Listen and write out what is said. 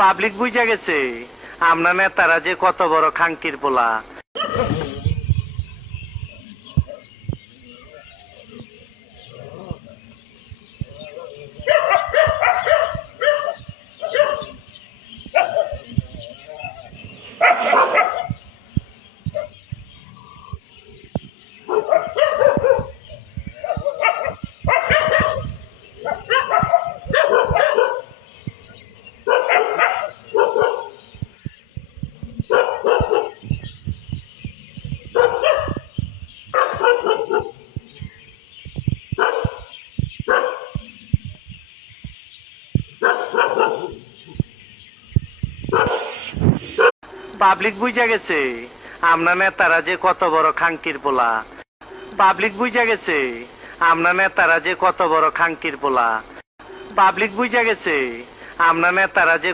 Public বুঝা গেছে আমরা নেতারা যে কত বড় খাঙ্কির পোলা। পাবলিক বুঝা গেছে আমরা নেতারা যে কত বড় খাঙ্কির পোলা। পাবলিক বুঝা গেছে আমরা নেতারা যে কত বড় খাঙ্কির পোলা। পাবলিক বুঝা গেছে আমরা নেতারা যে